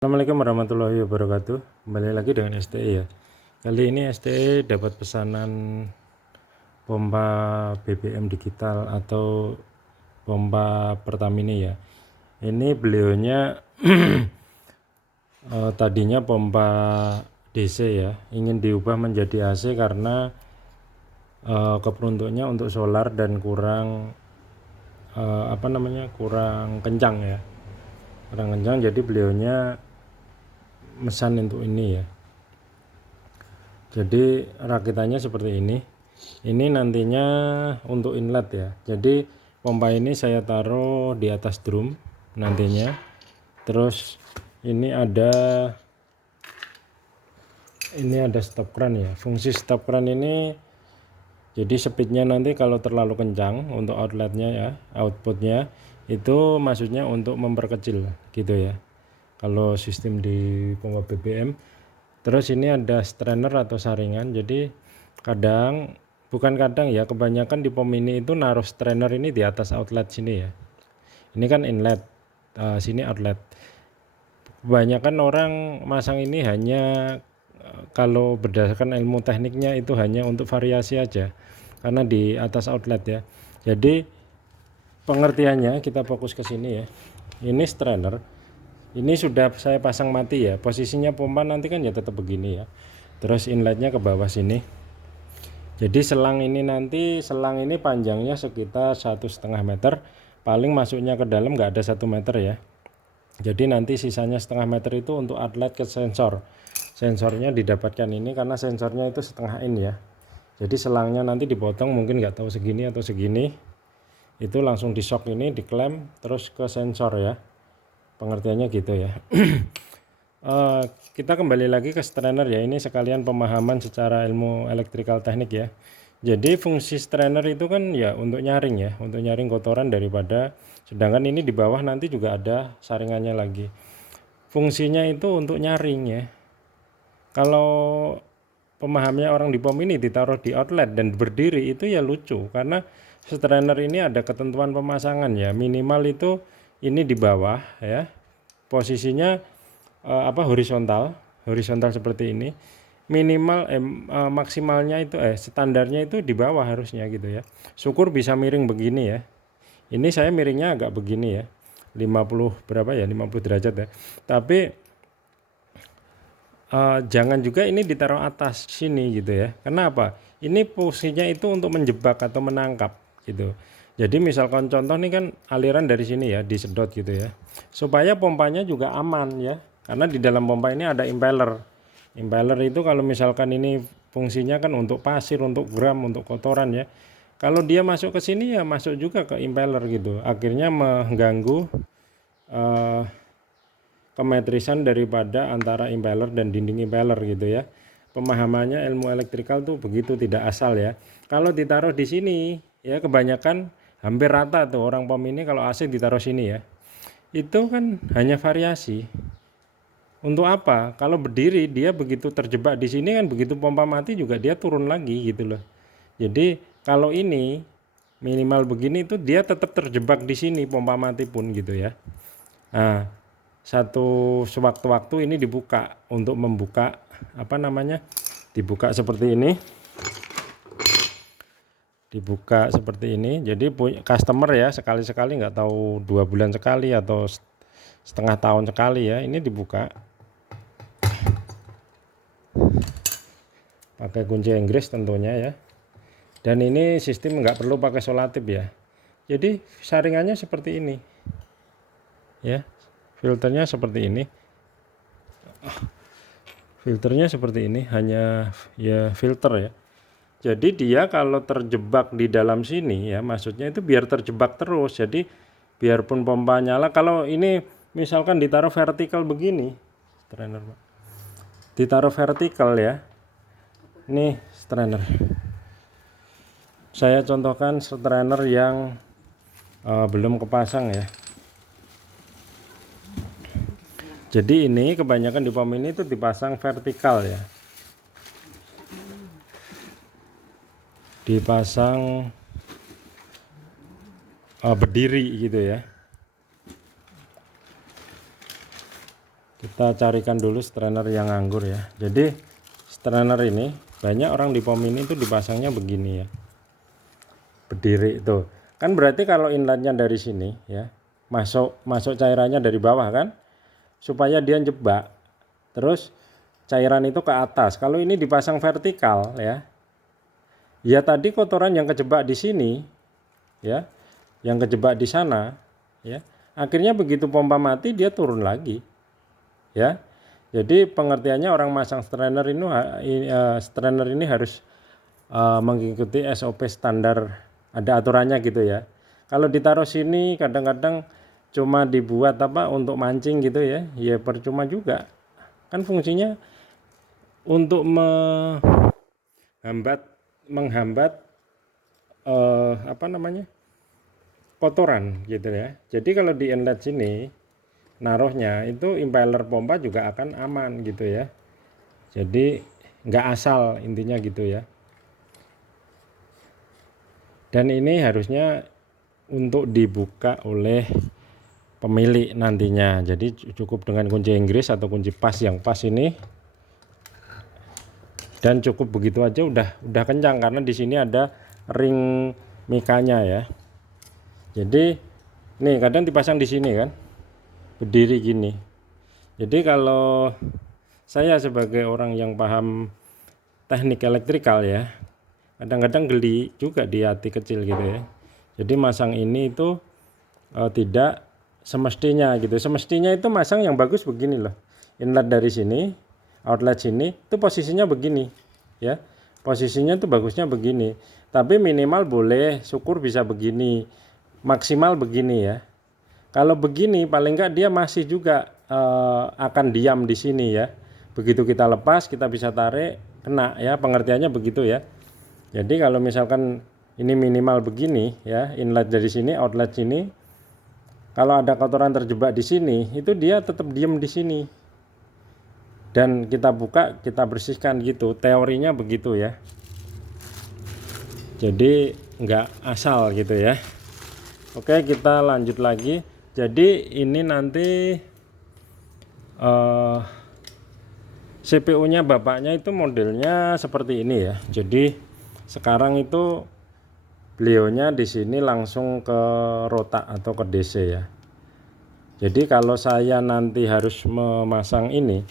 Assalamualaikum warahmatullahi wabarakatuh. Kembali lagi dengan STE ya. Kali ini STE dapat pesanan pompa BBM digital atau pompa Pertamina ya. Ini beliaunya tadinya pompa DC ya, ingin diubah menjadi AC karena keperuntukannya untuk solar dan kurang kurang kencang ya. Kurang kencang, jadi beliaunya mesan untuk ini ya. Jadi rakitannya seperti ini. Ini nantinya untuk inlet ya. Jadi pompa ini saya taruh di atas drum nantinya. Terus ini ada stop cran ya. Fungsi stop cran ini jadi speednya nanti kalau terlalu kencang untuk outletnya ya, outputnya itu maksudnya untuk memperkecil gitu ya. Kalau sistem di pompa BBM. Terus ini ada strainer atau saringan. Jadi bukan kadang ya, kebanyakan di pom ini itu naruh strainer ini di atas outlet sini ya. Ini kan inlet, sini outlet. Kebanyakan orang masang ini hanya kalau berdasarkan ilmu tekniknya itu hanya untuk variasi aja, karena di atas outlet ya. Jadi pengertiannya kita fokus ke sini ya. Ini strainer. Ini sudah saya pasang mati ya. Posisinya pompa nanti kan ya tetap begini ya. Terus inletnya ke bawah sini. Jadi selang ini panjangnya sekitar 1,5 meter. Paling masuknya ke dalam nggak ada 1 meter ya. Jadi nanti sisanya 1,5 meter itu untuk outlet ke sensor. Sensornya didapatkan ini karena sensornya itu 1/2 in ya. Jadi selangnya nanti dipotong, mungkin nggak tahu segini atau segini. Itu langsung di shock ini, diklem terus ke sensor ya. Pengertiannya gitu ya. Kita kembali lagi ke strainer ya. Ini sekalian pemahaman secara ilmu elektrikal teknik ya. Jadi fungsi strainer itu kan ya untuk nyaring ya, untuk nyaring kotoran daripada, sedangkan ini di bawah nanti juga ada saringannya lagi. Fungsinya itu untuk nyaring ya. Kalau pemahamnya orang di pom ini ditaruh di outlet dan berdiri itu ya lucu, karena strainer ini ada ketentuan pemasangan ya, minimal itu ini di bawah ya, posisinya horizontal seperti ini, minimal maksimalnya itu standarnya itu di bawah harusnya gitu ya. Syukur bisa miring begini ya. Ini saya miringnya agak begini ya, 50 derajat ya. Tapi jangan juga ini ditaruh atas sini gitu ya. Kenapa? Ini fungsinya itu untuk menjebak atau menangkap gitu. Jadi misalkan contoh nih kan aliran dari sini ya, disedot gitu ya. Supaya pompanya juga aman ya. Karena di dalam pompa ini ada impeller. Impeller itu kalau misalkan ini fungsinya kan untuk pasir, untuk gram, untuk kotoran ya. Kalau dia masuk ke sini ya masuk juga ke impeller gitu. Akhirnya mengganggu kemetrisan daripada antara impeller dan dinding impeller gitu ya. Pemahamannya ilmu elektrikal tuh begitu, tidak asal ya. Kalau ditaruh di sini ya, kebanyakan hampir rata tuh orang pom ini kalau AC ditaruh sini ya. Itu kan hanya variasi. Untuk apa? Kalau berdiri dia begitu terjebak di sini kan, begitu pompa mati juga dia turun lagi gitu loh. Jadi kalau ini minimal begini itu dia tetap terjebak di sini pompa mati pun gitu ya. Nah, sewaktu-waktu ini dibuka untuk membuka dibuka seperti ini. Dibuka seperti ini. Jadi customer ya sekali-sekali, nggak tahu 2 bulan sekali atau setengah tahun sekali ya, ini dibuka pakai kunci Inggris tentunya ya. Dan ini sistem nggak perlu pakai solatip ya. Jadi saringannya seperti ini ya, filternya seperti ini. Filternya seperti ini, hanya ya filter ya. Jadi dia kalau terjebak di dalam sini ya, maksudnya itu biar terjebak terus. Jadi biarpun pompa nyala, kalau ini misalkan ditaruh vertikal begini, strainer ditaruh vertikal ya. Ini strainer. Saya contohkan strainer yang belum kepasang ya. Jadi ini kebanyakan di pom ini tuh dipasang vertikal ya. Dipasang berdiri gitu ya. Kita carikan dulu strainer yang nganggur ya. Jadi strainer ini banyak orang di pom ini itu dipasangnya begini ya, berdiri tuh kan, berarti kalau inletnya dari sini ya, masuk cairannya dari bawah kan, supaya dia jebak terus cairan itu ke atas. Kalau ini dipasang vertikal ya, ya tadi kotoran yang kejebak di sini ya, yang kejebak di sana ya, akhirnya begitu pompa mati dia turun lagi ya. Jadi pengertiannya orang masang strainer ini harus mengikuti SOP standar, ada aturannya gitu ya. Kalau ditaruh sini kadang-kadang cuma dibuat apa untuk mancing gitu ya, ya percuma juga. Kan fungsinya untuk menghambat apa namanya, kotoran gitu ya. Jadi kalau di inlet sini naruhnya itu impeller pompa juga akan aman gitu ya. Jadi nggak asal intinya gitu ya. Dan ini harusnya untuk dibuka oleh pemilik nantinya. Jadi cukup dengan kunci Inggris atau kunci pas yang pas ini, dan cukup begitu aja udah kencang, karena di sini ada ring mikanya ya. Jadi nih kadang dipasang di sini kan, berdiri gini. Jadi kalau saya sebagai orang yang paham teknik elektrikal ya, kadang-kadang geli juga di hati kecil gitu ya. Jadi masang ini itu tidak semestinya gitu. Semestinya itu masang yang bagus begini loh. Inlet dari sini, outlet sini itu posisinya begini ya. Posisinya itu bagusnya begini. Tapi minimal boleh syukur bisa begini. Maksimal begini ya. Kalau begini paling enggak dia masih juga akan diam di sini ya. Begitu kita lepas kita bisa tarik, kena ya, pengertiannya begitu ya. Jadi kalau misalkan ini minimal begini ya, inlet dari sini, outlet sini, kalau ada kotoran terjebak di sini itu dia tetap diam di sini. Dan kita buka, kita bersihkan gitu. Teorinya begitu ya. Jadi enggak asal gitu ya. Oke, kita lanjut lagi. Jadi ini nanti CPU-nya bapaknya itu modelnya seperti ini ya. Jadi sekarang itu beliaunya di sini langsung ke rotak atau ke DC ya. Jadi kalau saya nanti harus memasang ini,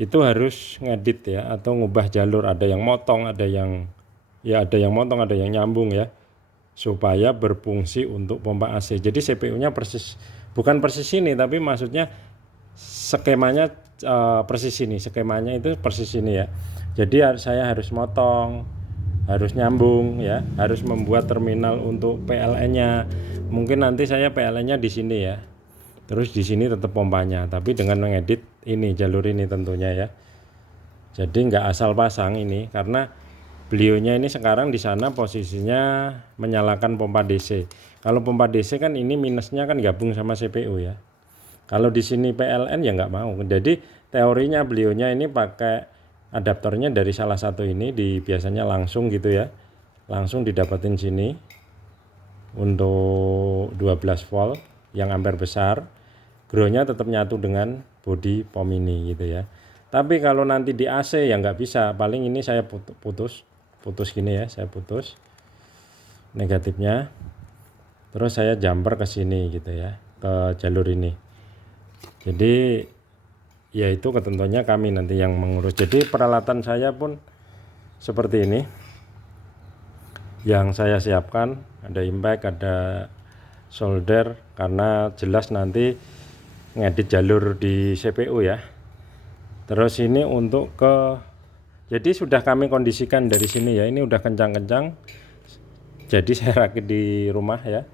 itu harus ngedit ya, atau ngubah jalur. Ada yang motong, ada yang motong, ada yang nyambung ya, supaya berfungsi untuk pompa AC. Jadi CPU-nya persis, bukan persis ini, tapi maksudnya skemanya persis ini. Skemanya itu persis ini ya. Jadi saya harus motong, harus nyambung ya, harus membuat terminal untuk PLN-nya. Mungkin nanti saya PLN-nya di sini ya. Terus di sini tetap pompanya, tapi dengan mengedit ini jalur ini tentunya ya. Jadi nggak asal pasang ini, karena beliaunya ini sekarang di sana posisinya menyalakan pompa DC. Kalau pompa DC kan ini minusnya kan gabung sama CPU ya. Kalau di sini PLN ya nggak mau. Jadi teorinya beliaunya ini pakai adaptornya dari salah satu ini, biasanya langsung gitu ya. Langsung didapatin sini untuk 12 volt yang ampere besar. Groundnya tetap nyatu dengan bodi pom ini gitu ya. Tapi kalau nanti di AC ya nggak bisa. Paling ini saya putus gini ya, saya putus negatifnya. Terus saya jumper ke sini gitu ya, ke jalur ini. Jadi ya itu ketentuannya kami nanti yang mengurus. Jadi peralatan saya pun seperti ini yang saya siapkan, ada impact, ada solder, karena jelas nanti ngedit jalur di CPU ya. Terus ini untuk jadi sudah kami kondisikan dari sini ya, ini udah kencang-kencang, jadi saya rakit di rumah ya.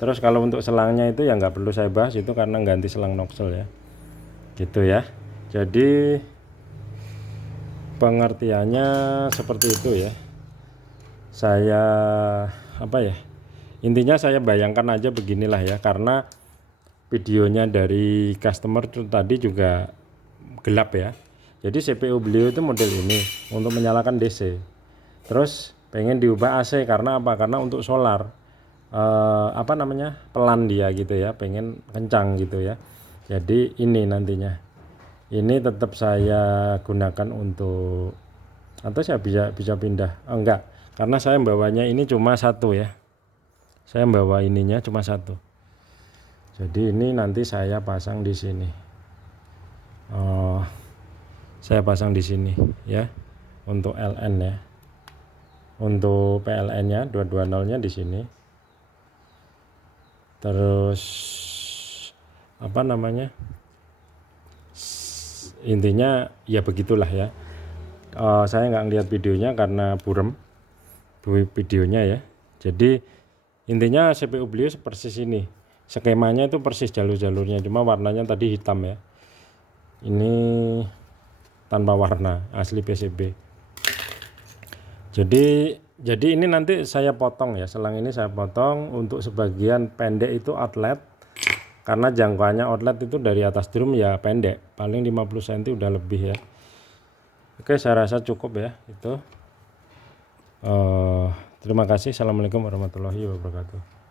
Terus kalau untuk selangnya itu ya nggak perlu saya bahas, itu karena ganti selang nozzle ya, gitu ya. Jadi pengertiannya seperti itu ya. Saya intinya saya bayangkan aja beginilah ya, karena videonya dari customer itu tadi juga gelap ya. Jadi CPU beliau itu model ini untuk menyalakan DC, terus pengen diubah AC karena apa? Karena untuk solar pelan dia gitu ya, pengen kencang gitu ya. Jadi ini nantinya Ini tetap saya gunakan untuk, atau saya bisa pindah, enggak, karena saya bawanya ini cuma satu ya, saya bawa ininya cuma satu. Jadi ini nanti saya pasang di sini. Saya pasang di sini ya, untuk LN ya, untuk PLN-nya 220-nya di sini. Terus apa namanya? Intinya ya begitulah ya. Saya nggak ngeliat videonya karena burem videonya ya. Jadi intinya CPU beliau persis ini. Skemanya itu persis jalur-jalurnya, cuma warnanya tadi hitam ya. Ini tanpa warna, asli PCB. Jadi ini nanti saya potong ya, selang ini saya potong. Untuk sebagian pendek itu outlet, karena jangkauannya outlet itu dari atas drum ya pendek, paling 50 cm udah lebih ya. Oke, saya rasa cukup ya itu. Terima kasih. Assalamualaikum warahmatullahi wabarakatuh.